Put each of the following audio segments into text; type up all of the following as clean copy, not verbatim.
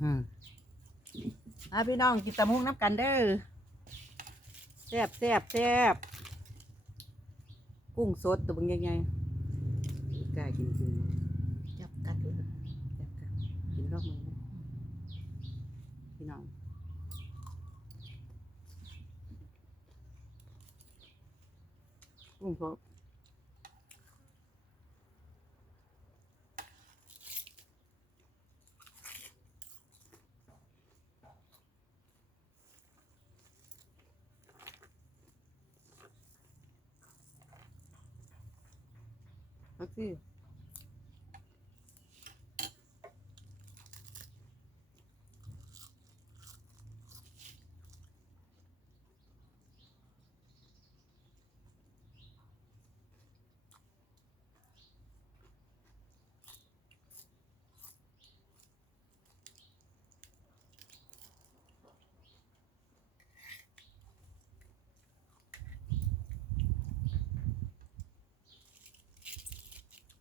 พี่น้องกินตะมุงน้ำกันเด้อแซ่บแซ่บแซ่บกุ้งสดตัวเป็นยังไงกล้ากินจริงจับกัดเลยจับกัดกินรอบมือนะพี่น้องกุ้งสดพักสิ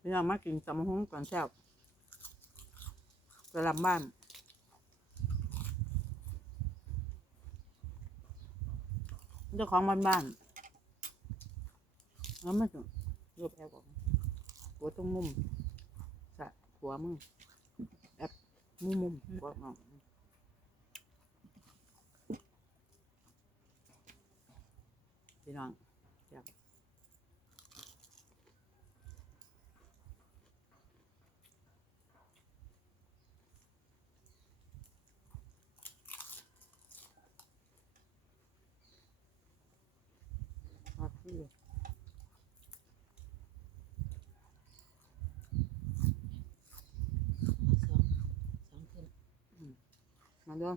พี่น้องมากินตะมุงก่อนแซ่บจะลำบ้านเจ้าของบ้านแล้วไม่ถึงรูปแอปออกหัวตรงมุมสะหัวมึงแอปมุมหัวออกพี่น้องจับมาที่มาด้วย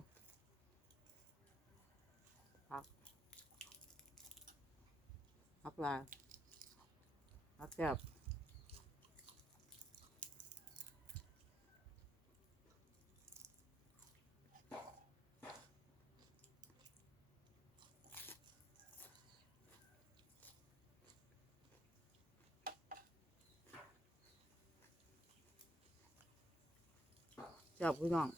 ผักลายผักแซ่บแซ่บพี่น้อง